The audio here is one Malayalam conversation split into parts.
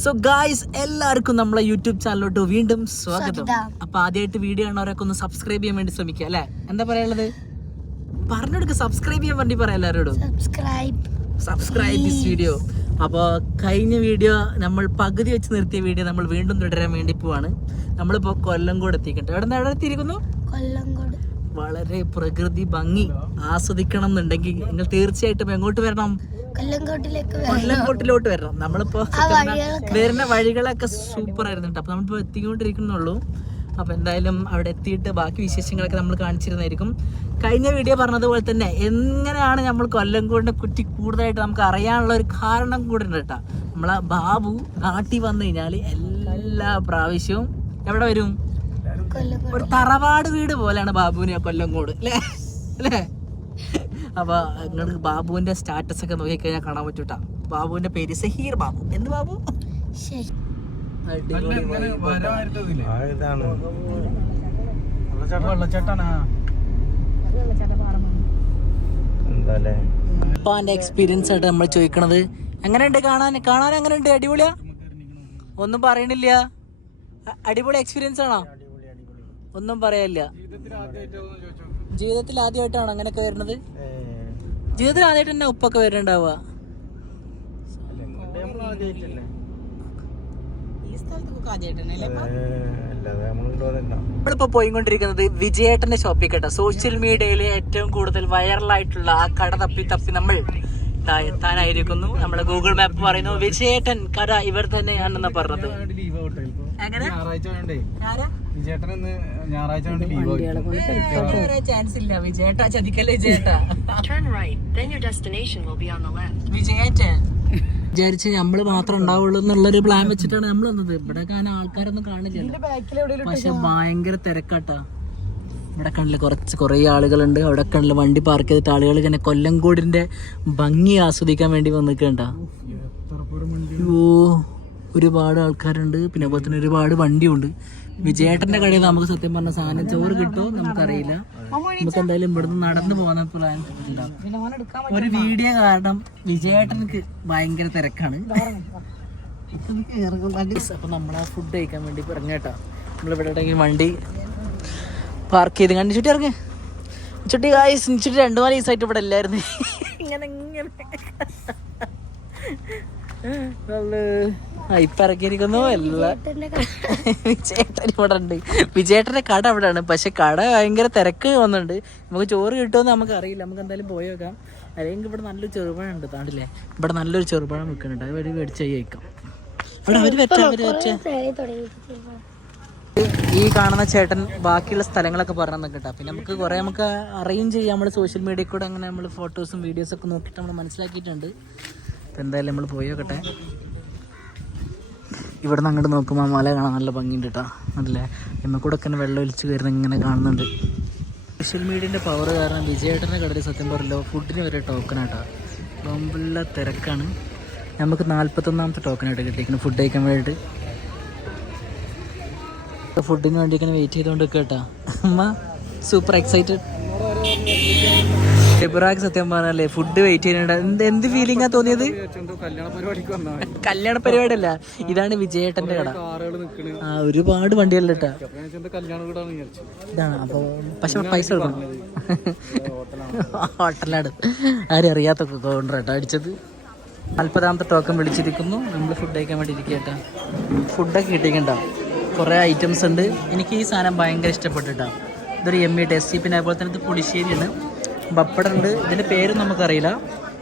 സോ ഗായ്സ്, എല്ലാവർക്കും നമ്മളെ യൂട്യൂബ് ചാനലിലോട്ട് വീണ്ടും സ്വാഗതം. അപ്പൊ ആദ്യമായിട്ട് വീഡിയോ കാണുന്നവരൊക്കെ ഒന്ന് സബ്സ്ക്രൈബ് ചെയ്യാൻ വേണ്ടി ശ്രമിക്കുക അല്ലെ. എന്താ പറയാനുള്ളത്? പറഞ്ഞെടുക്ക, സബ്സ്ക്രൈബ് ചെയ്യാൻ വേണ്ടി പറയാം എല്ലാവരോടും. Subscribe this video. അപ്പോൾ കഴിഞ്ഞ വീഡിയോ നമ്മൾ പകുതി വെച്ച് നിർത്തിയ വീഡിയോ നമ്മൾ വീണ്ടും തുടരാൻ വേണ്ടി പോവാണ്. നമ്മളിപ്പോൾ കൊല്ലംകോട് എത്തിക്കട്ടെ. എവിടെ എത്തിയിരിക്കുന്നു? കൊല്ലംകോട്. വളരെ പ്രകൃതി ഭംഗി ആസ്വദിക്കണം എന്നുണ്ടെങ്കിൽ നിങ്ങൾ തീർച്ചയായിട്ടും എങ്ങോട്ട് വരണം? കൊല്ലംകോട്ടിലോട്ട് വരണം. നമ്മളിപ്പോ വരുന്ന വഴികളൊക്കെ സൂപ്പർ ആയിരുന്നു കേട്ടോ. അപ്പൊ നമ്മളിപ്പോ എത്തിക്കൊണ്ടിരിക്കുന്നുള്ളൂ. അപ്പൊ എന്തായാലും അവിടെ എത്തിയിട്ട് ബാക്കി വിശേഷങ്ങളൊക്കെ നമ്മൾ കാണിച്ചിരുന്നായിരിക്കും. കഴിഞ്ഞ വീഡിയോ പറഞ്ഞതുപോലെ തന്നെ എങ്ങനെയാണ് നമ്മൾ കൊല്ലംകോടിനെ കുറ്റി കൂടുതലായിട്ട് നമുക്ക് അറിയാനുള്ള ഒരു കാരണം കൂടെ ഉണ്ട് കേട്ടോ. നമ്മളെ ബാബു നാട്ടിൽ വന്നു കഴിഞ്ഞാല് എല്ലാ പ്രാവശ്യവും എവിടെ വരും? ഒരു തറവാട് വീട് പോലെയാണ് ബാബുവിനെ കൊല്ലംകോട് അല്ലേ. അപ്പൊ നിങ്ങൾക്ക് ബാബുവിന്റെ സ്റ്റാറ്റസ് ഒക്കെ നോക്കിക്കഴിഞ്ഞാൽ കാണാൻ പറ്റൂട്ടാ. ബാബുവിന്റെ പേര് സഹീർ ബാബു. എന്ത് ബാബു? ഉപ്പാന്റെ എക്സ്പീരിയൻസ് ആയിട്ട് നമ്മൾ ചോദിക്കണത് എങ്ങനെയുണ്ട്? കാണാൻ എങ്ങനെയുണ്ട്? അടിപൊളിയാ? ഒന്നും പറയണില്ല. അടിപൊളി എക്സ്പീരിയൻസ് ആണോ? ഒന്നും പറയാനില്ല. ജീവിതത്തിൽ ആദ്യമായിട്ടാണ് അങ്ങനെയൊക്കെ വരുന്നത്? ജീവിതത്തിൽ ആദ്യമായിട്ട് തന്നെ ഉപ്പൊക്കെ വരുന്നുണ്ടാവുക? നമ്മളിപ്പോ പോയിക്കൊണ്ടിരിക്കുന്നത് വിജയേട്ടന്റെ ഷോപ്പിൽ കേട്ടോ. സോഷ്യൽ മീഡിയയിൽ ഏറ്റവും കൂടുതൽ വൈറലായിട്ടുള്ള ആ കട തപ്പി നമ്മൾ എത്താനായിരിക്കുന്നു. നമ്മുടെ ഗൂഗിൾ മാപ്പ് പറയുന്നു വിജയേട്ടൻ കട ഇവർ തന്നെയാണെന്നാ പറഞ്ഞത്. ചാൻസ് ഇല്ല വിജയേട്ടാ, ചതിക്കല്ലേ വിജയേട്ടാ. വിജയേട്ടൻ വിചാരിച്ച് നമ്മള് മാത്രം ഉണ്ടാവുള്ളൂ എന്നുള്ളൊരു പ്ലാൻ വെച്ചിട്ടാണ് നമ്മൾ വന്നത്. ഇവിടെ കാണാൻ ആൾക്കാരൊന്നും കാണില്ല, പക്ഷെ ഭയങ്കര തിരക്കാട്ടാ. ഇവിടെ കണ്ടില്ല കുറേ ആളുകളുണ്ട്. അവിടെ കണ്ടില്ല വണ്ടി പാർക്ക് ചെയ്തിട്ട് ആളുകൾ ഇങ്ങനെ കൊല്ലംകോടിന്റെ ഭംഗി ആസ്വദിക്കാൻ വേണ്ടി വന്നിക്കണ്ട. ഒരുപാട് ആൾക്കാരുണ്ട്. പിന്നെ അതുപോലെ തന്നെ ഒരുപാട് വണ്ടിയുണ്ട്. വിജയേട്ടന്റെ കടയിൽ നമുക്ക് സത്യം പറഞ്ഞ സാധനം ചോറ് കിട്ടുമോ നമുക്കറിയില്ല. നമുക്ക് എന്തായാലും ഇവിടുന്ന് നടന്നു പോകുന്ന പ്ലാൻ ഉണ്ടാവും. ഒരു വീഡിയോ കാരണം വിജയേട്ടനക്ക് ഭയങ്കര തിരക്കാണ്. അപ്പൊ നമ്മളാ ഫുഡ് കഴിക്കാൻ വേണ്ടി ഇറങ്ങേട്ടാ. നമ്മളിവിടെ വണ്ടി പാർക്ക് ചെയ്ത് കണ്ടു ചുട്ടി ഇറങ്ങി ചുട്ടി കായ്സ്. ചുട്ടി 2-4 ദിവസമായിട്ട് ഇവിടെ ഇല്ലായിരുന്നു. ഇങ്ങനെ ഇപ്പൊ ഇറക്കിയിരിക്കുന്നു. വിജയേട്ടൻ ഇവിടെ ഉണ്ട്. വിജയേട്ടന്റെ കട അവിടെയാണ്, പക്ഷെ കട ഭയങ്കര തിരക്ക് വന്നിട്ടുണ്ട്. നമുക്ക് ചോറ് കിട്ടുമെന്ന് നമുക്ക് അറിയില്ല. നമുക്ക് എന്തായാലും പോയി വെക്കാം. അല്ലെങ്കിൽ ഇവിടെ നല്ലൊരു ചെറുപഴം ഉണ്ട്. താണ്ടില്ലേ, ഇവിടെ നല്ലൊരു ചെറുപഴം വെക്കുന്നുണ്ട്. അത് വഴി മേടിച്ച് കഴിക്കാം. ഈ കാണുന്ന ചേട്ടൻ ബാക്കിയുള്ള സ്ഥലങ്ങളൊക്കെ പറഞ്ഞു കേട്ടോ. പിന്നെ നമുക്ക് അറേഞ്ച് ചെയ്യാം. നമ്മൾ സോഷ്യൽ മീഡിയയിൽ കൂടെ അങ്ങനെ നമ്മൾ ഫോട്ടോസും വീഡിയോസൊക്കെ നോക്കിയിട്ട് നമ്മൾ മനസ്സിലാക്കിയിട്ടുണ്ട്. അപ്പം എന്തായാലും നമ്മൾ പോയി നോക്കട്ടെ. ഇവിടെ നിന്ന് അങ്ങോട്ട് നോക്കുമ്പോൾ മല കാണാൻ നല്ല ഭംഗിയുണ്ട് കേട്ടോ. അതല്ലേ കൂടെ ഒക്കെ വെള്ളം ഒലിച്ച് കയറുന്ന ഇങ്ങനെ കാണുന്നുണ്ട്. സോഷ്യൽ മീഡിയൻ്റെ പവർ കാരണം വിജയേട്ടൻ്റെ കടയിൽ സത്യം പറയല്ലോ ഫുഡിന് വരെ ടോക്കണാട്ടോ. നല്ല തിരക്കാണ്. നമുക്ക് 41ാമത്തെ ടോക്കണായിട്ട് കിട്ടിയിരിക്കുന്നു ഫുഡ് കഴിക്കാൻ വേണ്ടിയിട്ട്. ഫുഡിന് വേണ്ടി ഇങ്ങനെ വെയിറ്റ് ചെയ്തുകൊണ്ട് കേട്ടാ. അമ്മ സൂപ്പർ എക്സൈറ്റഡ്. ഫെബ്രുവരി സത്യം പറഞ്ഞല്ലേ ഫുഡ് വെയിറ്റ് ചെയ്യുന്നുണ്ട്. എന്ത് ഫീലിംഗാ തോന്നിയത്? കല്യാണ പരിപാടി അല്ല, ഇതാണ് വിജയേട്ടന്റെ കട. ഒരുപാട് വണ്ടികളിൽ ഇട്ടാ ഇതാണ്. അപ്പൊ പക്ഷെ പൈസ കൊടുക്കണം. ഹോട്ടലാണ്. ആരും അറിയാത്ത കൗണ്ടറാട്ടോ അടിച്ചത്. 40ാമത്തെ ടോക്കൺ വിളിച്ചിരിക്കുന്നു. നമ്മൾ ഫുഡ് കഴിക്കാൻ വേണ്ടി ഇരിക്കട്ടാ. ഫുഡൊക്കെ കിട്ടിക്കണ്ട. കുറേ ഐറ്റംസ് ഉണ്ട്. എനിക്ക് ഈ സാധനം ഭയങ്കര ഇഷ്ടപ്പെട്ടിട്ടാ. ഇതൊരു എമ്മി ടേസ്റ്റി. പിന്നെ അതുപോലെ തന്നെ ഇത് പുളിശ്ശേരിയാണ്, പപ്പടം ഉണ്ട്. ഇതിൻ്റെ പേരും നമുക്കറിയില്ല.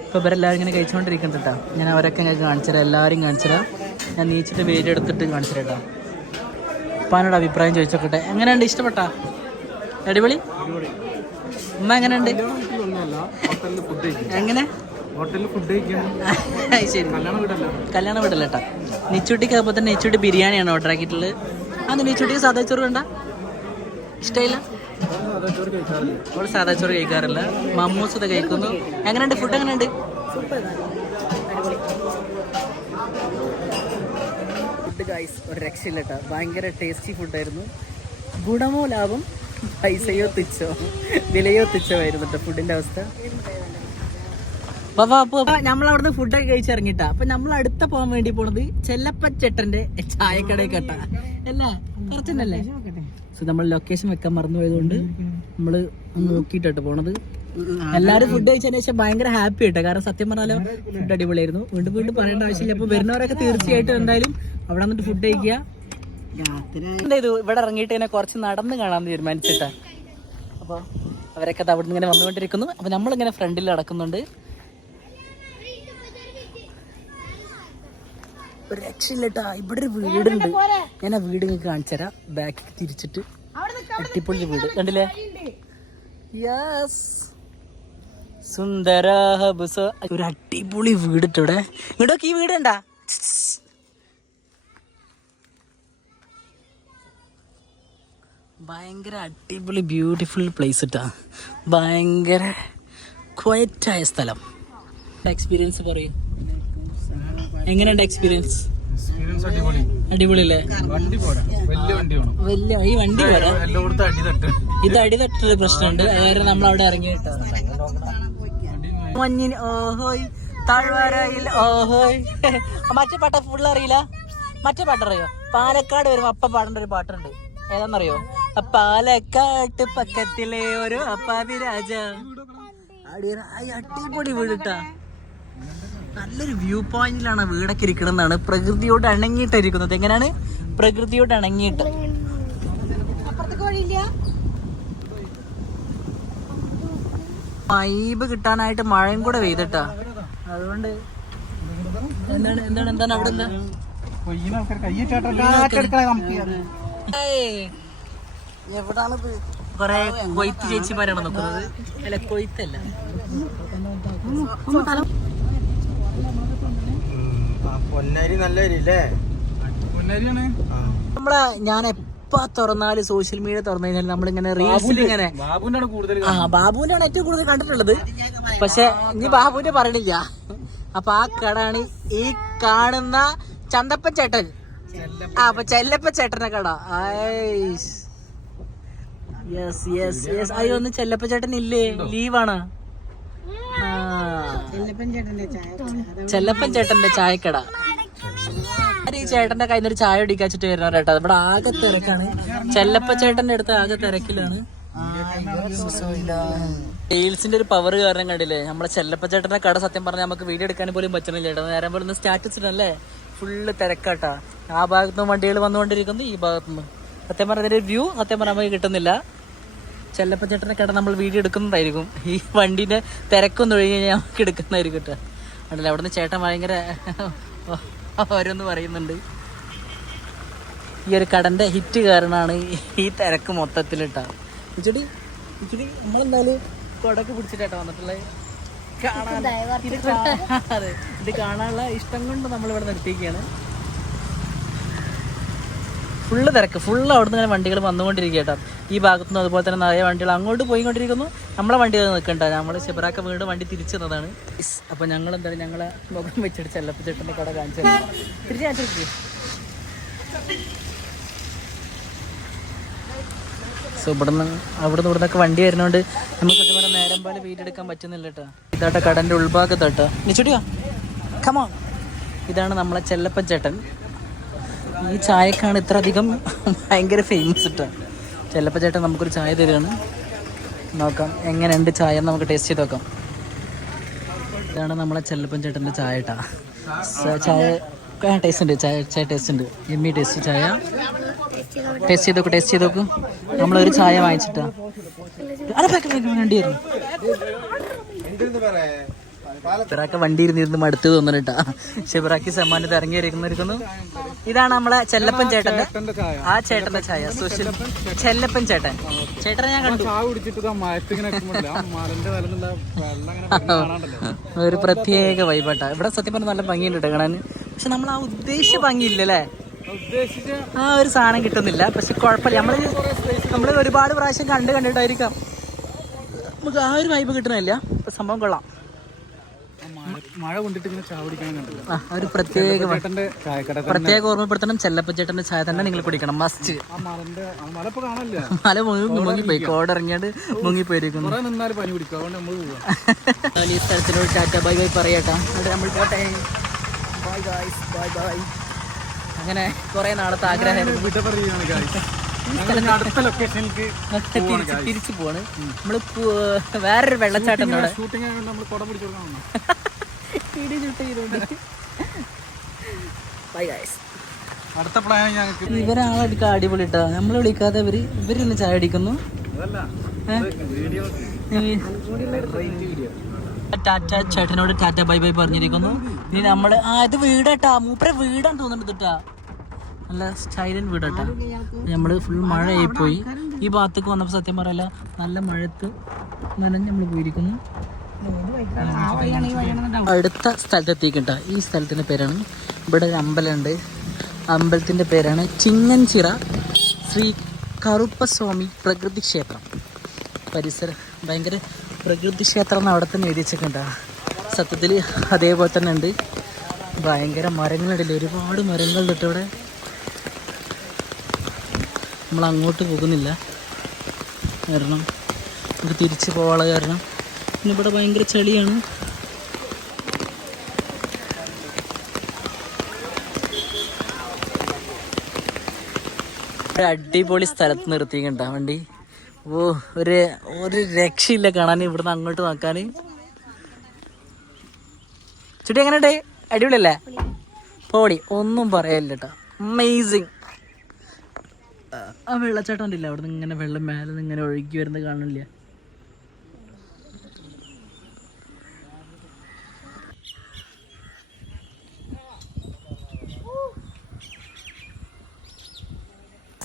ഇപ്പോൾ ഇവരെല്ലാവരും ഇങ്ങനെ കഴിച്ചുകൊണ്ടിരിക്കുന്നുണ്ട് കേട്ടോ. ഞാൻ അവരൊക്കെ ഇങ്ങനെ കാണിച്ചുതരാം, എല്ലാവരും കാണിച്ചുതരാം. ഞാൻ നീച്ചിട്ട് പേര് എടുത്തിട്ട് കാണിച്ചു കേട്ടോ. ഉപ്പാനോട് അഭിപ്രായം ചോദിച്ചോക്കട്ടെ. എങ്ങനെയുണ്ട്? ഇഷ്ടപ്പെട്ടാ? അടിപൊളി. ഉമ്മ എങ്ങനെയുണ്ട്? എങ്ങനെ? ശരി, കല്യാണം വീടല്ല കേട്ടോ. നെച്ചൂട്ടിക്ക് അതുപോലെ തന്നെ നെച്ചൂട്ടി ബിരിയാണിയാണ് ഓർഡർ ആക്കിയിട്ടുള്ളത്. അത് നെച്ചൂട്ടിക്ക് സാധാ ചോറ് വേണ്ട? ഇഷ്ടമില്ല? ഇവിടെ സാധാ ചോറ് കഴിക്കാറില്ല. മമ്മൂസ് ഇത് കഴിക്കുന്നു. എങ്ങനെയുണ്ട് ഫുഡ്? എങ്ങനെയുണ്ട്? ഫുഡ് ഗൈസ് ഒരു രക്ഷയില്ല കേട്ടോ. ഭയങ്കര ടേസ്റ്റി ഫുഡായിരുന്നു. ഗുണമോ ലാഭം, പൈസയോ തുച്ഛോ, വിലയോ തുച്ഛമായിരുന്നു കേട്ടോ ഫുഡിൻ്റെ അവസ്ഥ. നമ്മളവിടുന്ന് ഫുഡൊക്കെ കഴിച്ചിറങ്ങിട്ടാ. അപ്പൊ നമ്മൾ അടുത്ത പോകാൻ വേണ്ടി പോണത് ചെല്ലപ്പച്ചേട്ടന്റെ ചായക്കടയിൽ കേട്ട അല്ലേ, കുറച്ചല്ലേ. സോ നമ്മൾ ലൊക്കേഷൻ വെക്കാൻ മറന്നുപോയതുകൊണ്ട് നമ്മള് നോക്കിട്ടോ പോണത്. എല്ലാരും ഫുഡ് കഴിച്ചതിന് ശേഷം ഭയങ്കര ഹാപ്പി ആയിട്ടോ. കാരണം സത്യം പറഞ്ഞാലോ ഫുഡ് അടിപൊളിയായിരുന്നു. വീണ്ടും വീണ്ടും പറയേണ്ട ആവശ്യമില്ല. അപ്പൊ വരുന്നവരൊക്കെ തീർച്ചയായിട്ടും എന്തായാലും അവിടെ വന്നിട്ട് ഫുഡ് കഴിക്കുക. എന്താ ഇത് ഇവിടെ ഇറങ്ങിയിട്ട് ഇങ്ങനെ കുറച്ച് നടന്ന് കാണാൻ തീരുമാനിച്ചിട്ടാ. അപ്പോൾ അവരൊക്കെ അത് അവിടെ നിന്ന് ഇങ്ങനെ വന്നുകൊണ്ടിരിക്കുന്നു. അപ്പോൾ നമ്മളിങ്ങനെ ഫ്രണ്ടിൽ നടക്കുന്നുണ്ട്. ഒരു രക്ഷയില്ലട്ടാ, ഇവിടെ ഒരു വീടുണ്ട്. ഞാൻ ആ വീട് നിങ്ങൾക്ക് കാണിച്ചു തരാം. ബാക്കിൽ തിരിച്ചിട്ട് അടിപൊളി വീട് കണ്ടില്ലേ. യെസ്, സുന്ദര ഒരു അടിപൊളി വീട് ഇവിടെ. ഇങ്ങോട്ടൊക്കെ ഈ വീട് ഉണ്ടാ. ഭയങ്കര അടിപൊളി ബ്യൂട്ടിഫുൾ പ്ലേസ് ഇട്ടാ. ഭയങ്കര ക്വയറ്റായ സ്ഥലം. എക്സ്പീരിയൻസ് പറയും, എങ്ങനെയുണ്ട് എക്സ്പീരിയൻസ്? അടിപൊളിയല്ലേ? വലിയ ഈ വണ്ടി പോരാ, ഇത് അടിതട്ടൊരു പ്രശ്നമുണ്ട്. അതായത് നമ്മൾ അവിടെ ഇറങ്ങിയിട്ട് മഞ്ഞിന് ഓഹോയ് താഴ്വാരയിൽ ഓഹോയ്. മറ്റേ പാട്ട ഫുള്ള് അറിയില്ല. മറ്റേ പാട്ടറിയോ? പാലക്കാട് വരുമ്പോ അപ്പ പാടേണ്ട ഒരു പാട്ടുണ്ട്. ഏതാന്നറിയോ? പാലക്കാട്ട് പക്കത്തിലെ ഒരു അപ്പാതി രാജ. അടിപൊളി വീടിട്ടാ. നല്ലൊരു വ്യൂ പോയിന്റിലാണ് വീടൊക്കെ ഇരിക്കണമെന്നാണ്. പ്രകൃതിയോട് ഇണങ്ങിയിട്ടിരിക്കുന്നത്. എങ്ങനെയാണ്? പ്രകൃതിയോട് ഇണങ്ങിയിട്ട്. വൈബ് കിട്ടാനായിട്ട് മഴയും കൂടെ പെയ്തിട്ടാ. അതുകൊണ്ട് എന്താണ് എന്താണ് എന്താണ് അവിടെ എന്താ എവിടാണ് കൊറേ കൊയ്ത്ത് ചേച്ചിമാരാണ് നോക്കുന്നത്. അല്ല, കൊയ്ത്തല്ല, നമ്മളെ ഞാൻ എപ്പ തുറന്നാലും സോഷ്യൽ മീഡിയ തുറന്നു കഴിഞ്ഞാൽ നമ്മളിങ്ങനെ റീൽസിൽ ഇങ്ങനെ ബാബുവിന്റെ ആണ് ഏറ്റവും കൂടുതൽ കണ്ടിട്ടുള്ളത്. പക്ഷെ ഇനി ബാബുവിന്റെ പറയണില്ല. അപ്പൊ ആ കടാണ് ഈ കാണുന്ന ചന്തപ്പൻ ചേട്ടൻ. അപ്പൊ ചെല്ലപ്പൻ ചേട്ടന്റെ കട. Yes yes yes. അയ്യോ, ഒന്ന് ചെല്ലപ്പൻ ചേട്ടൻ ഇല്ലേ? ലീവാണ്. ചെല്ലപ്പൻ ചേട്ടന്റെ ചായക്കട. ഈ ചേട്ടന്റെ കയ്യിൽ നിന്ന് ചായ കുടിക്കാച്ചിട്ട് വരുന്നവർ കേട്ടോ. ഇവിടെ ആകെ തിരക്കാണ്. ചെല്ലപ്പൻ ചേട്ടന്റെ അടുത്ത് ആകെ തിരക്കിലാണ്. റീൽസിന്റെ ഒരു പവർ കാരണം കണ്ടില്ലേ, നമ്മളെ ചെല്ലപ്പൻ ചേട്ടന്റെ കട സത്യം പറഞ്ഞാൽ നമുക്ക് വീഡിയോ എടുക്കാൻ പോലും പറ്റണില്ല ചേട്ടാ. നേരം പോലെ സ്റ്റാറ്റസ് ഇടല്ലേ, ഫുള്ള് തിരക്കാട്ടാ. ആ ഭാഗത്തുനിന്ന് വണ്ടികൾ വന്നുകൊണ്ടിരിക്കുന്നു, ഈ ഭാഗത്തുനിന്ന്. സത്യം പറഞ്ഞ അതിന്റെ വ്യൂ സത്യം പറഞ്ഞാൽ നമുക്ക് കിട്ടുന്നില്ല. ചെല്ലപ്പൻ ചേട്ടന്റെ കട നമ്മൾ വീഡിയോ എടുക്കുന്നതായിരിക്കും. ഈ വണ്ടിന്റെ തിരക്കൊന്നും ഒഴിഞ്ഞ് കഴിഞ്ഞാൽ നമുക്ക് എടുക്കുന്നതായിരിക്കും കേട്ടോ. കണ്ടില്ല, അവിടുന്ന് ചേട്ടൻ ഭയങ്കര ഓരോന്ന് പറയുന്നുണ്ട്. ഈ ഒരു കടന്റെ ഹിറ്റ് കാരണമാണ് ഈ തിരക്ക് മൊത്തത്തിലിട്ടാ. ഇച്ചിടി ഇച്ചിടി നമ്മളെന്തായാലും കൊടക്ക് പിടിച്ചിട്ടാ വന്നിട്ടുള്ളത്. അതെ, ഇത് കാണാനുള്ള ഇഷ്ടം കൊണ്ട് നമ്മളിവിടെ നിർത്തിയിരിക്കുകയാണ്. ഫുള്ള് തിരക്ക്, ഫുള്ള് അവിടുന്ന് ഇങ്ങനെ വണ്ടികൾ വന്നുകൊണ്ടിരിക്കുക കേട്ടോ. ഈ ഭാഗത്തുനിന്ന് അതുപോലെ തന്നെ നിറയെ വണ്ടികൾ അങ്ങോട്ട് പോയിക്കൊണ്ടിരിക്കുന്നു. നമ്മളെ വണ്ടി നിൽക്കണ്ട, നമ്മൾ ശിബറാക്ക വീണ്ടും വണ്ടി തിരിച്ചു തന്നതാണ്. അപ്പോൾ ഞങ്ങൾ എന്താണ് ഞങ്ങളെ മുഖം വെച്ചിട്ട് ചെല്ലപ്പൻ ചേട്ടൻ്റെ കട കാണിച്ചത്. തിരിച്ച് കാണിച്ചു. സോ ഇവിടുന്നൊക്കെ വണ്ടി വരുന്നതുകൊണ്ട് നമുക്ക് സത്യം പറഞ്ഞാൽ നേരം പോലെ വീടെടുക്കാൻ പറ്റുന്നില്ല കേട്ടോ. ഇതാട്ടെ കടൻ്റെ ഉൾഭാഗത്താട്ടോ. നിച്ചോട്ടിയോ കമോൺ. ഇതാണ് നമ്മളെ ചെല്ലപ്പൻ ചേട്ടൻ. ഈ ചായക്കാണ് ഇത്ര അധികം ഭയങ്കര ഫേമസ് ഇട്ടാ. ചെല്ലപ്പൻ ചേട്ടൻ നമുക്കൊരു ചായ തരികയാണ്. നോക്കാം എങ്ങനെയുണ്ട് ചായ എന്ന് നമുക്ക് ടേസ്റ്റ് ചെയ്ത് നോക്കാം. ഇതാണ് നമ്മളെ ചെല്ലപ്പൻ ചേട്ടൻ്റെ ചായ ഇട്ടാ. ചായ ടേസ്റ്റ് ഉണ്ട്, ചായ ടേസ്റ്റ് ഉണ്ട്. എമ്മി ടേസ്റ്റ് ചായ. ടേസ്റ്റ് ചെയ്ത് നോക്ക്. നമ്മളൊരു ചായ വാങ്ങിച്ചിട്ടാ. വണ്ടിയായിരുന്നു ഷിബറാക്ക വണ്ടി ഇരുന്നിരുന്ന് മടുത്ത് തോന്നണിട്ടാ. ഷിബറാക്കി സമ്മാനത്ത് ഇറങ്ങിയിരിക്കുന്നു. ഇതാണ് നമ്മളെ ചെല്ലപ്പൻ ചേട്ടന്റെ, ആ ചേട്ടന്റെ ചായ. സോഷ്യൽ ചെല്ലപ്പൻ ചേട്ടൻ. ചേട്ടനെ ഞാൻ കണ്ടു. ഒരു പ്രത്യേക വൈബാട്ടാ. ഇവിടെ സത്യം പറഞ്ഞാൽ നല്ല ഭംഗിയുണ്ട് കേട്ടോ കാണാൻ. പക്ഷെ നമ്മൾ ആ ഉദ്ദേശിച്ച ഭംഗിയില്ലല്ലേ, ആ ഒരു സാധനം കിട്ടുന്നില്ല. പക്ഷെ കുഴപ്പമില്ല, നമ്മൾ ഒരുപാട് പ്രാവശ്യം കണ്ടിട്ടായിരിക്കാം നമുക്ക് ആ ഒരു വൈബ് കിട്ടുന്നില്ല. സംഭവം കൊള്ളാം. മഴ കൊണ്ടിട്ട് ഇങ്ങനെ ചായ കുടിക്കാൻ ഒരു പ്രത്യേക ഓർമ്മപ്പെടുത്തണം. ചെല്ലപ്പച്ചേട്ടന്റെ ചായ തന്നെ നിങ്ങൾ കുടിക്കണം, മസ്റ്റ്. മല മുങ്ങിപ്പോയി, കോടിറങ്ങിയാണ്ട് മുങ്ങിപ്പോയിരിക്കുന്നു. ഈ സ്ഥലത്തിനോട് ടാറ്റ ബൈ ബൈ പറയട്ടാ, നമ്മൾ പോട്ടെ. Bye guys, bye bye. അങ്ങനെ കുറെ നാളത്തെ ആഗ്രഹമായിരുന്നു. തിരിച്ചു പോവാണ് നമ്മള്. വേറൊരു വെള്ളച്ചാട്ടം അടുത്ത പ്ലാൻ ഞങ്ങൾക്ക്. ഇവരാളെടുക്കാൻ അടിപൊളി ഇട്ടാ, നമ്മള് വിളിക്കാതെ ഇവരൊന്ന് ചായ അടിക്കുന്നു. ടാറ്റ ചേട്ടനോട് ടാറ്റ ബൈ ബൈ പറഞ്ഞിരിക്കുന്നു. ഇനി നമ്മള് ഇത് വീടാട്ടാ, മൂപ്പരെ വീടാന്ന് തോന്നുന്നുണ്ട് കേട്ടാ. നല്ല സ്റ്റൈലൻ വീടാട്ടാ. നമ്മള് ഫുൾ മഴയായി പോയി. ഈ ഭാഗത്തേക്ക് വന്നപ്പോൾ സത്യം പറയല്ല, നല്ല മഴത്ത് നനഞ്ഞ് നമ്മൾ പോയിരിക്കുന്നു. അടുത്ത സ്ഥലത്തെത്തിക്കട്ടാ. ഈ സ്ഥലത്തിൻ്റെ പേരാണ്, ഇവിടെ ഒരു അമ്പലമുണ്ട്, അമ്പലത്തിൻ്റെ പേരാണ് ചിങ്ങൻചിറ ശ്രീ കറുപ്പസ്വാമി പ്രകൃതി ക്ഷേത്രം. പരിസരം ഭയങ്കര പ്രകൃതി ക്ഷേത്രം എന്ന് അവിടെ തന്നെ എഴുതി വെച്ചിട്ടുണ്ടാ. സത്യത്തിൽ അതേപോലെ തന്നെ ഉണ്ട്. ഭയങ്കര മരങ്ങളുണ്ടല്ലേ, ഒരുപാട് മരങ്ങളുണ്ട് ഇവിടെ. നമ്മൾ അങ്ങോട്ട് പോകുന്നില്ല, കാരണം നമുക്ക് തിരിച്ച് പോകാനുള്ള കാരണം പിന്നെ ഇവിടെ ഭയങ്കര ചളിയാണ്. ഒരു അടിപൊളി സ്ഥലത്ത് നിർത്തിക്കണ്ട വണ്ടി. ഒരു രക്ഷയില്ല കാണാൻ, ഇവിടുന്ന് അങ്ങോട്ട് നോക്കാൻ. ചുട്ടി എങ്ങനെയുണ്ട്? അടിപൊളിയല്ലേ? പോടി, ഒന്നും പറയാനില്ല കേട്ടോ, അമേസിങ്. ആ വെള്ളച്ചാട്ടം ഉണ്ടല്ല, അവിടെ നിന്ന് ഇങ്ങനെ വെള്ളം മേലെ നിന്ന് ഇങ്ങനെ ഒഴുകി വരുന്നത് കാണില്ല.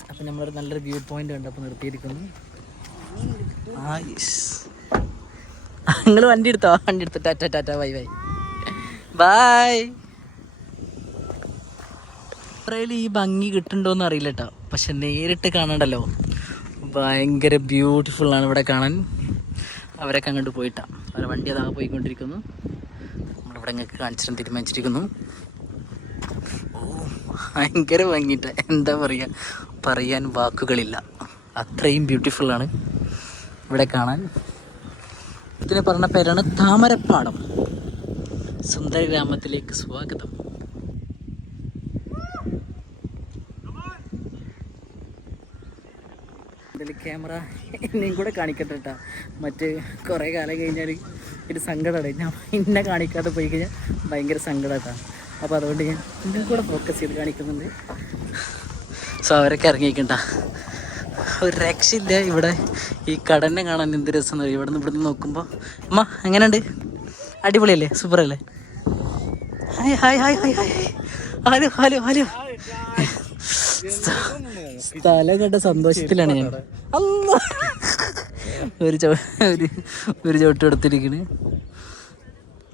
അപ്പം നമ്മളൊരു നല്ലൊരു വ്യൂ പോയിന്റ് കണ്ടപ്പോൾ നിർത്തിയിരിക്കുന്നു. നിങ്ങൾ വണ്ടി എടുത്തോ? വണ്ടി എടുത്തു. Tata tata bye bye bye. അത്രയിൽ ഈ ഭംഗി കിട്ടുന്നുണ്ടോയെന്ന് അറിയില്ല കേട്ടോ, പക്ഷെ നേരിട്ട് കാണണ്ടല്ലോ, ഭയങ്കര ബ്യൂട്ടിഫുള്ളാണ് ഇവിടെ കാണാൻ. അവരൊക്കെ അങ്ങോട്ട് പോയിട്ടാണ്, അവരെ വണ്ടി അതാകെ പോയിക്കൊണ്ടിരിക്കുന്നു. നമ്മളിവിടെ നിങ്ങൾക്ക് കാണിച്ചിട്ട് തീരുമാനിച്ചിരിക്കുന്നു. ഭയങ്കര ഭംഗിട്ട, എന്താ പറയുക, പറയാൻ വാക്കുകളില്ല, അത്രയും ബ്യൂട്ടിഫുള്ളാണ് ഇവിടെ കാണാൻ. ഇതിന് പറഞ്ഞ പേരാണ് താമരപ്പാടം. സുന്ദര ഗ്രാമത്തിലേക്ക് സ്വാഗതം. ഇതിൽ ക്യാമറ എന്നെയും കൂടെ കാണിക്കട്ടെ കേട്ടോ. മറ്റ് കുറേ കാലം കഴിഞ്ഞാൽ ഒരു സങ്കടമാണ്, ഞാൻ എന്നെ കാണിക്കാതെ പോയി കഴിഞ്ഞാൽ ഭയങ്കര സങ്കടമായിട്ടാണ്. അപ്പോൾ അതുകൊണ്ട് ഞാൻ ഇന്നും കൂടെ ഫോക്കസ് ചെയ്ത് കാണിക്കുന്നുണ്ട്. സോ അവരൊക്കെ ഇറങ്ങിക്കണ്ട, ഒരു രക്ഷയില്ല. ഇവിടെ ഈ കടനെ കാണാൻ എന്ത് രസം എന്ന് പറയും. ഇവിടെ നിന്ന് നോക്കുമ്പോൾ അമ്മ എങ്ങനെയുണ്ട്? അടിപൊളിയല്ലേ? സൂപ്പറല്ലേ? Hi hi hi hi hi hello hello hello. സ്ഥലം കണ്ട സന്തോഷത്തിലാണ് ഞാൻ. ഒരു ചവിട്ട് എടുത്തിരിക്കണ്.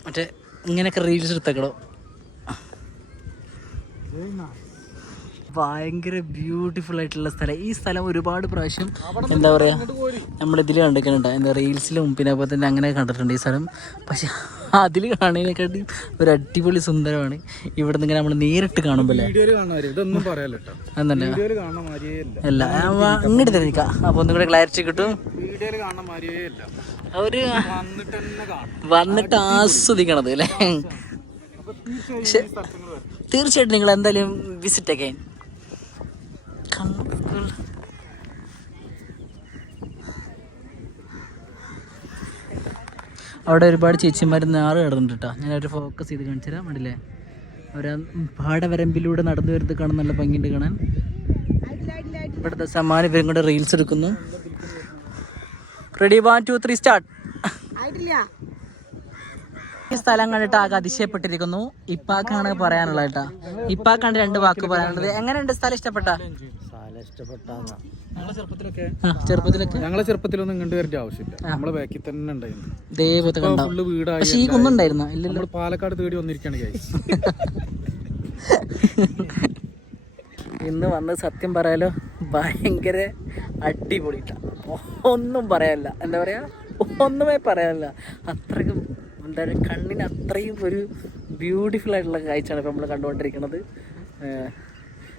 മറ്റേ ഇങ്ങനെയൊക്കെ റീൽസ് എടുത്തേക്കണോ? ഭയങ്കര ബ്യൂട്ടിഫുൾ ആയിട്ടുള്ള സ്ഥലം. ഈ സ്ഥലം ഒരുപാട് പ്രാവശ്യം എന്താ പറയുക നമ്മളിതിൽ കണ്ടിട്ടുണ്ട്, എന്താ റീൽസിലും പിന്നെ അതുപോലെ തന്നെ അങ്ങനെ കണ്ടിട്ടുണ്ട് ഈ സ്ഥലം. പക്ഷെ അതിൽ കാണുന്നതിനെക്കാട്ടി ഒരു അടിപൊളി സുന്ദരമാണ്. ഇവിടെ നിന്ന് ഇങ്ങനെ നമ്മൾ നേരിട്ട് കാണുമ്പോൾ എന്നല്ല അല്ല ഇങ്ങോട്ട് തിരിക്കാം. അപ്പോൾ ഒന്നും കൂടെ ക്ലാരിറ്റി കിട്ടും. അവര് വന്നിട്ട് ആസ്വദിക്കണത് അല്ലേ? പക്ഷെ തീർച്ചയായിട്ടും നിങ്ങൾ എന്തായാലും വിസിറ്റ് ഒക്കെ. അവിടെ ഒരുപാട് ചേച്ചിമാർ നാറ് കിടന്നിട്ട് കേട്ടോ. ഞാനൊരു ഫോക്കസ് ചെയ്ത് കാണിച്ചു തരാം. വേണ്ടില്ലേ, അവർ പാടവരമ്പിലൂടെ നടന്നു വരുന്നത് കാണാൻ നല്ല ഭംഗിയുണ്ട് കാണാൻ. ഇവിടുത്തെ സമ്മാനം ഇവരും കൂടെ റീൽസ് എടുക്കുന്നു. Ready 1 2 3 start. ഈ സ്ഥലം കണ്ടിട്ട് ആകെ അതിശയപ്പെട്ടിരിക്കുന്നു. ഇപ്പാക്കാണ് പറയാനുള്ള കേട്ടാ. ഇപ്പാക്കാണ് 2 വാക്ക് പറയാനുള്ളത്. എങ്ങനെയുണ്ട് സ്ഥലം? ഇഷ്ടപ്പെട്ട? ഞങ്ങളെ ചെറുപ്പത്തിലൊന്നും ഇങ്ങോട്ട് വരേണ്ട ആവശ്യമില്ല, നമ്മളെ ബാക്കിൽ തന്നെ ഉണ്ടായിരുന്നു. പക്ഷെ ഈ കുന്നുണ്ടായിരുന്നു ഇല്ലല്ലോ. പാലക്കാട് തേടി വന്നിരിക്കുകയാണ്. ഇന്ന് വന്ന് സത്യം പറയാലോ ഭയങ്കര അടിപൊളിട്ടാ. ഒന്നും പറയാനില്ല, എന്താ പറയാ, ഒന്നുമേ പറയാനില്ല. അത്രയ്ക്കും എന്താ കണ്ണിന് അത്രയും ഒരു ബ്യൂട്ടിഫുൾ ആയിട്ടുള്ള കാഴ്ചയാണ് ഇപ്പോൾ നമ്മൾ കണ്ടുകൊണ്ടിരിക്കുന്നത്.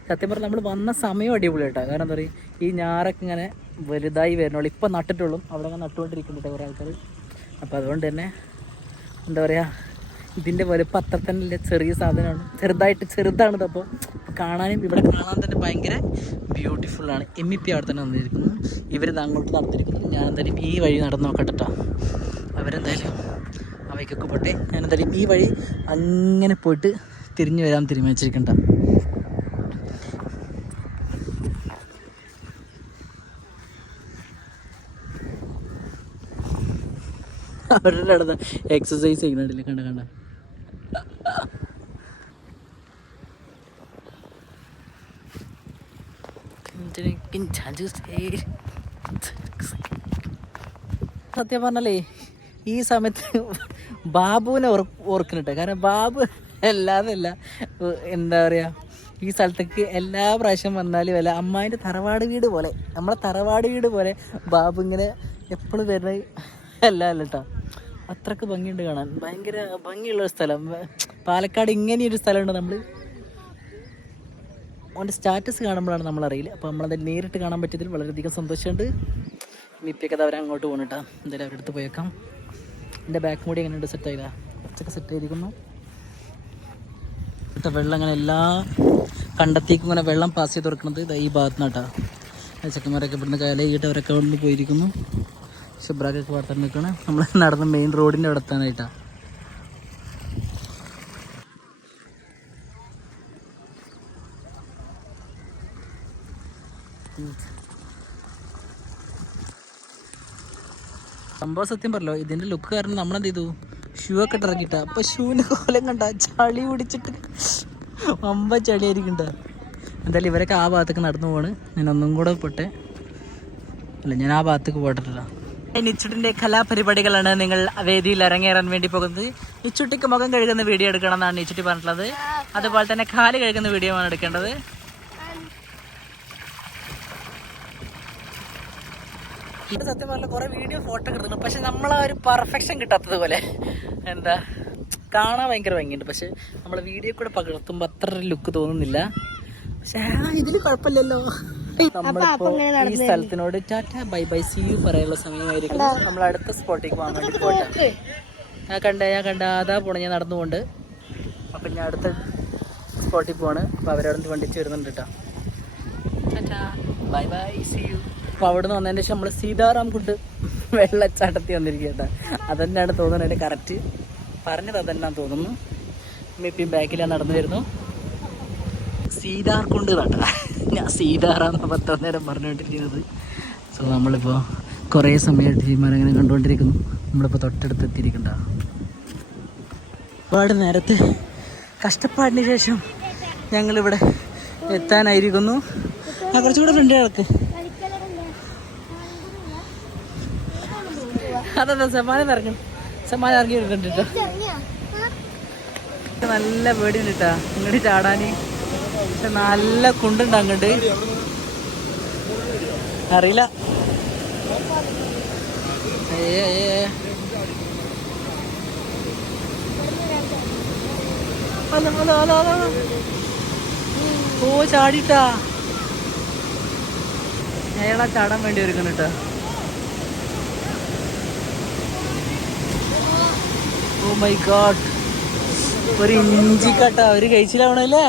സത്യം പറഞ്ഞാൽ നമ്മൾ വന്ന സമയം അടിപൊളി കേട്ടോ. കാരണം എന്താ പറയുക, ഈ ഞാറൊക്കെ ഇങ്ങനെ വലുതായി വരണുള്ളൂ. ഇപ്പം നട്ടിട്ടുള്ളൂ, അവിടെ അങ്ങനെ നട്ടുകൊണ്ടിരിക്കുന്നുണ്ട് കുറേ ആൾക്കാർ. അപ്പോൾ അതുകൊണ്ട് തന്നെ എന്താ പറയുക, ഇതിൻ്റെ വലുപ്പം അത്ര തന്നെ ചെറിയ സാധനമാണ്, ചെറുതാണിത്. അപ്പോൾ കാണാനും ഇവിടെ കാണാൻ തന്നെ ഭയങ്കര ബ്യൂട്ടിഫുള്ളാണ്. MEP അവിടെ തന്നെ വന്നിരിക്കുന്നു, ഇവരിത് അങ്ങോട്ട് നടന്നിരിക്കുന്നു. ഞാൻ എന്തായാലും ഈ വഴി നടന്ന് നോക്കട്ടെ കേട്ടോ. അവരെന്തായാലും അവയ്ക്കൊക്കെ പോട്ടെ. ഞാനെന്തായാലും ഈ വഴി അങ്ങനെ പോയിട്ട് തിരിഞ്ഞു വരാൻ തീരുമാനിച്ചിരിക്കണ്ട. അവരുടെ അടുത്ത് എക്സസൈസ് ചെയ്യുന്നുണ്ടല്ലേ, കണ്ട സത്യം പറഞ്ഞാലേ ഈ സമയത്ത് ബാബുവിനെ ഓർക്കുന്നുണ്ട്. കാരണം ബാബു അല്ലാതല്ല, എന്താ പറയുക, ഈ സ്ഥലത്തേക്ക് എല്ലാ പ്രാവശ്യം വന്നാലും വല്ല അമ്മായിൻ്റെ തറവാട് വീട് പോലെ, നമ്മളെ തറവാട് വീട് പോലെ ബാബു ഇങ്ങനെ എപ്പോഴും വരുന്നത് അല്ല കേട്ടോ. അത്രക്ക് ഭംഗിയുണ്ട് കാണാൻ, ഭയങ്കര ഭംഗിയുള്ളൊരു സ്ഥലം. പാലക്കാട് ഇങ്ങനെയൊരു സ്ഥലമുണ്ട്. നമ്മൾ അവൻ്റെ സ്റ്റാറ്റസ് കാണുമ്പോഴാണ് നമ്മളറിയില്ല. അപ്പോൾ നമ്മളത് നേരിട്ട് കാണാൻ പറ്റിയതിൽ വളരെയധികം സന്തോഷമുണ്ട്. മിപ്പിയൊക്കെ അത് അവരങ്ങോട്ട് പോകണട്ടാ. എന്തായാലും അവരുടെ അടുത്ത് പോയേക്കാം. എൻ്റെ ബാക്ക് മൂടി എങ്ങനെയുണ്ട്, സെറ്റായില്ല? കുറച്ചൊക്കെ സെറ്റായിരിക്കുന്നു കേട്ടോ. വെള്ളം അങ്ങനെ എല്ലാ കണ്ടെത്തിയേക്കും ഇങ്ങനെ വെള്ളം പാസ് ചെയ്ത് കൊടുക്കുന്നത് ഇതാ ഈ ഭാഗത്ത് നിന്നാട്ടാ. ചെക്കന്മാരൊക്കെ ഇവിടുന്ന് കാലയിട്ട് അവരൊക്കെ അവിടെ നിന്ന് പോയിരിക്കുന്നു. ഷബ്രാക്കൊക്കെ വളർത്താൻ നിൽക്കണം. നമ്മൾ നടന്ന് മെയിൻ റോഡിൻ്റെ അവിടെ എത്താനായിട്ടാണ്. സംഭവം സത്യം പറഞ്ഞല്ലോ, ഇതിൻ്റെ ലുക്ക് കാരണം നമ്മളെന്ത് ചെയ്തു, ഷൂ ഒക്കെ ഇറങ്ങിയിട്ടാ. അപ്പോൾ ഷൂവിൻ്റെ കോലം കണ്ട ചളി പിടിച്ചിട്ട് ചളിയായിരിക്കണ്ട. എന്തായാലും ഇവരൊക്കെ ആ ഭാഗത്തേക്ക് നടന്നു പോവാണ്. ഞാൻ ഒന്നും കൂടെ പോട്ടെ, അല്ല ഞാൻ ആ ഭാഗത്തേക്ക് പോയിട്ടില്ല. നിച്ചുട്ടിൻ്റെ കലാപരിപാടികളാണ് നിങ്ങൾ വേദിയിൽ ഇറങ്ങേറാൻ വേണ്ടി പോകുന്നത്. നിച്ചുട്ടിക്ക് മുഖം കഴുകുന്ന വീഡിയോ എടുക്കണം എന്നാണ് നിച്ചുട്ടി പറഞ്ഞിട്ടുള്ളത്. അതുപോലെ തന്നെ കാല് കഴുകുന്ന വീഡിയോ ആണ് എടുക്കേണ്ടത്. സത്യം പറഞ്ഞാൽ കുറേ വീഡിയോ ഫോട്ടോ ഒക്കെ എടുക്കണം, പക്ഷെ നമ്മളാ ഒരു പെർഫെക്ഷൻ കിട്ടാത്തത് പോലെ. എന്താ കാണാൻ ഭയങ്കര ഭംഗിയുണ്ട്, പക്ഷെ നമ്മൾ വീഡിയോ കൂടെ പകർത്തുമ്പോൾ അത്ര ലുക്ക് തോന്നുന്നില്ല. പക്ഷെ ഇതിൽ കുഴപ്പമില്ലല്ലോ. നമ്മളിപ്പോൾ ഈ സ്ഥലത്തിനോട് tata bye bye see you പറയാനുള്ള സമയമായിരിക്കും. നമ്മൾ അടുത്ത സ്പോട്ടിലേക്ക് പോകാൻ വേണ്ടി പോട്ടെ. ഞാൻ കണ്ട അതാ പോണ, ഞാൻ നടന്നുകൊണ്ട്. അപ്പം ഞാൻ അടുത്ത സ്പോട്ടിൽ പോവാണ്. അപ്പോൾ അവരവിടെ നിന്ന് വണ്ടിച്ച് വരുന്നുണ്ട് കേട്ടോ. Tata bye bye see you. അപ്പോൾ അവിടെ നിന്ന് വന്നതിന് ശേഷം നമ്മൾ സീതാറാം കുണ്ട് വെള്ളച്ചാട്ടത്തിൽ വന്നിരിക്കുക കേട്ടോ. അതന്നെയാണ് തോന്നുന്നത്, എൻ്റെ കറക്റ്റ് പറഞ്ഞത് അതന്നെ തോന്നുന്നു. ഇപ്പം ബാക്കിലാണ് നടന്നു വരുന്നു. സീതാർകുണ്ട് കേട്ടോ. ഞാൻ സീതാറാം 10 നേരം പറഞ്ഞുകൊണ്ടിരിക്കുന്നത്. സോ നമ്മളിപ്പോൾ കുറേ സമയമായിട്ട് ടീമാരങ്ങനെ കണ്ടുകൊണ്ടിരിക്കുന്നു. നമ്മളിപ്പോൾ തൊട്ടടുത്ത് എത്തിയിരിക്കണ്ട. ഒരുപാട് നേരത്തെ കഷ്ടപ്പാടിന് ശേഷം ഞങ്ങളിവിടെ എത്താനായിരിക്കുന്നു. കുറച്ചുകൂടെ ഫ്രണ്ട് കിടക്ക്. അതെന്താ സമ്മാനം ഇറങ്ങി വരുന്നുണ്ട് കേട്ടോ. നല്ല പേടിയുണ്ട് കേട്ടോ ഇങ്ങോട്ട് ചാടാന്. പക്ഷെ നല്ല കുണ്ടുണ്ട് അങ്ങോട്ട്, അറിയില്ല. ഓ ചാടിട്ടാ, അയാളാ ചാടാൻ വേണ്ടി ഒരുക്കണം കേട്ടോ. ഓ മൈ ഗോഡ്, ഒരു ഇഞ്ചി കട്ട ഒരു കഴിച്ചിലാവണല്ലേ.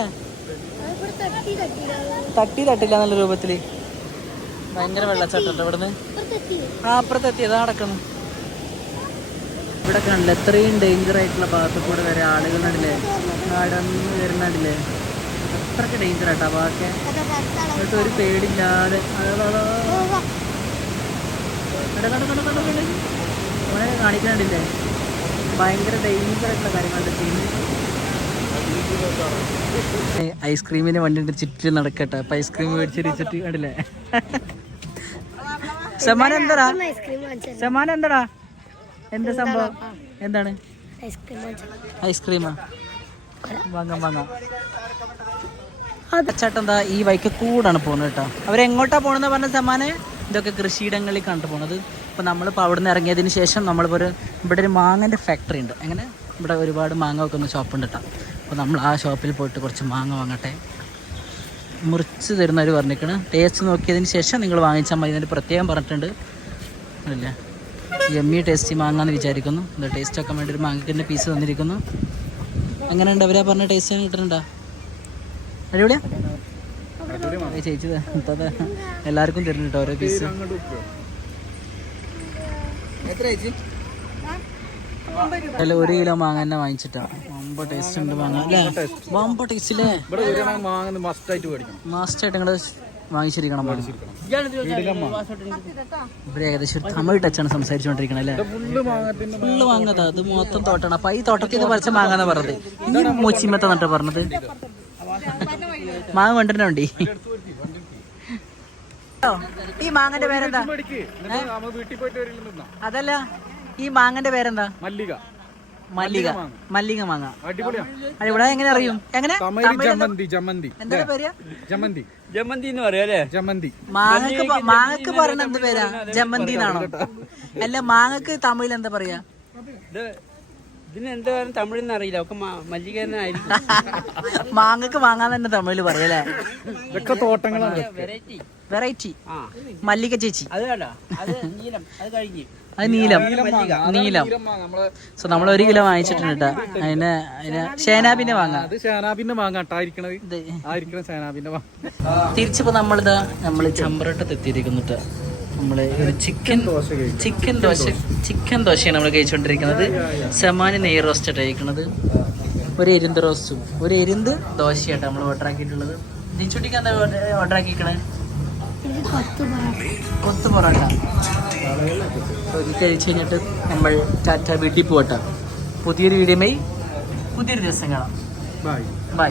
തട്ടില്ല നല്ല രൂപത്തില്. ഭയങ്കര വെള്ളച്ചാട്ടം ഇവിടുന്ന്. അപ്പുറത്തെത്തി അതാ നടക്കുന്നു. ഇവിടെ കണ്ടില്ല, എത്രയും ഡേഞ്ചർ ആയിട്ടുള്ള ഭാഗത്ത് കൂടെ വരെ ആളുകൾ കണ്ടില്ലേ, നടന്ന് വരുന്നുണ്ടില്ലേ. അത്രയ്ക്ക് ഡേഞ്ചർ ആട്ടോ ഭാഗമൊക്കെ. എന്നിട്ട് ഒരു പേടില്ലാതെ അങ്ങനെ കാണിക്കാണ്ടില്ലേ. ഭയങ്കര ഡേഞ്ചർ ആയിട്ടുള്ള കാര്യങ്ങളുണ്ട് ചെയ്യുന്നത്. ഐസ്ക്രീമിന് വണ്ടിന്റെ ചുറ്റും നടക്കട്ടെ. അപ്പൊ ഐസ്ക്രീം മേടിച്ചിട്ട് കണ്ടില്ലേ. സമാനം എന്താടാ എന്താ സംഭവം, എന്താണ് ഐസ്ക്രീമാ? വാങ്ങാം. ചേട്ടൻ എന്താ ഈ വൈക്ക് കൂടാണ് പോകുന്നത് കേട്ടോ. അവരെങ്ങോട്ടാ പോണെന്ന് പറഞ്ഞ സമാനെ ഇതൊക്കെ കൃഷിയിടങ്ങളിൽ കണ്ടു പോണത്. അപ്പോൾ നമ്മളിപ്പോൾ അവിടെ നിന്ന് ഇറങ്ങിയതിന് ശേഷം നമ്മളിപ്പോൾ ഇവിടെ ഒരു മാങ്ങൻ്റെ ഫാക്ടറി ഉണ്ട്. എങ്ങനെ ഇവിടെ ഒരുപാട് മാങ്ങ വെക്കുന്ന ഷോപ്പുണ്ട് കേട്ടോ. അപ്പോൾ നമ്മൾ ആ ഷോപ്പിൽ പോയിട്ട് കുറച്ച് മാങ്ങ വാങ്ങട്ടെ. മുറിച്ച് തരുന്നവർ പറഞ്ഞിരിക്കണം, ടേസ്റ്റ് നോക്കിയതിന് ശേഷം നിങ്ങൾ വാങ്ങിച്ചാൽ മതി. ഇതിന് പ്രത്യേകം പറഞ്ഞിട്ടുണ്ട് അല്ല. എമ്മി ടേസ്റ്റി മാങ്ങാന്ന് വിചാരിക്കുന്നു. എന്താ ടേസ്റ്റ് ഒക്കെ വേണ്ടി ഒരു മാങ്ങക്കിൻ്റെ പീസ് തന്നിരിക്കുന്നു. എങ്ങനെയുണ്ട് അവരാ പറഞ്ഞ ടേസ്റ്റ് കിട്ടുന്നുണ്ടോ? അടിപൊളിയാ ചേച്ചി എല്ലാവർക്കും തരുന്നുണ്ട് ഓരോ പീസ്. അല്ല 1 കിലോ മാങ്ങ തന്നെ വാങ്ങിച്ചിട്ടാണ്. വമ്പ ടേസ്റ്റ് ഉണ്ട് മാങ്ങ അല്ലേ? വമ്പ ടേസ്റ്റ് അല്ലേ? മസ്റ്റായിട്ട് നിങ്ങൾ വാങ്ങിച്ചിരിക്കണം. ഇവിടെ ഏകദേശം ഒരു തമിഴ് ടച്ചാണ് സംസാരിച്ചുകൊണ്ടിരിക്കണം അല്ലേ? ഫുള്ള് മാങ്ങതാ, അത് മൊത്തം തോട്ടാണ്. അപ്പൊ ഈ തോട്ടത്തിൽ നിന്ന് പറിച്ച മാങ്ങാന്നാ പറഞ്ഞത്. ഈ മൂച്ചിമത്ത നട്ടാ പറഞ്ഞത്. മാങ്ങ കൊണ്ടുവരണോണ്ടി. ഈ മാങ്ങന്റെ പേരെന്താ? അതല്ല, ഈ മാങ്ങന്റെ പേരെന്താ? മല്ലിക. മല്ലിക മാങ്ങ അടിപൊളി. എങ്ങനെ അറിയും? എങ്ങനെ എന്താ പേര്? ജമന്തി എന്ന് പറയാ. ജമന്തി മാങ്ങക്ക് പറഞ്ഞ എന്ത് പേരാ? ജമന്തി എന്നാണോ? അല്ല, മാങ്ങക്ക് തമിഴിൽ എന്താ പറയാ? ഇതിന് എന്താ തമിഴിന്ന് അറിയില്ല, ഒക്കെ മല്ലിക തന്നെ ആയിരിക്കും. മാങ്ങക്ക് മാങ്ങാൻ തന്നെ തമിഴില് പറയല്ലേ? ഇതൊക്കെ തോട്ടങ്ങളാണ്. വെറൈറ്റി മല്ലിക ചേച്ചി. അത് കേട്ടോ, അത് നീലം, അത് കഴിഞ്ഞു. അത് നീലം. സോ നമ്മൾ 1 കിലോ വാങ്ങിച്ചിട്ടുണ്ട് കേട്ടോ. അതിന് ഷേനാബിന്റെ വാങ്ങാം. തിരിച്ചപ്പോ നമ്മള് ചമ്പ്രട്ടത്ത് എത്തിയിരിക്കുന്നുണ്ട്. നമ്മള് ചിക്കൻ ദോശയാണ് നമ്മൾ കഴിച്ചുകൊണ്ടിരിക്കുന്നത്. സമാനി നെയ് റോസ്റ്റ് കഴിക്കുന്നത്. ഒരു എരിന്ത് റോസ്റ്റും ഒരു എരിന്ത് ദോശയായിട്ട് നമ്മൾ ഓർഡർ ആക്കിയിട്ടുള്ളത്. ജിച്ചുട്ടിക്ക് എന്താ ഓർഡർ ആക്കിക്കണേ? കൊത്തു പൊറോട്ട കഴിച്ച് കഴിഞ്ഞിട്ട് നമ്മൾ ടാറ്റ വീട്ടിൽ പോകട്ടെ. പുതിയൊരു വീഡിയോയുമായി പുതിയൊരു ദിവസം കാണാം. ബൈ.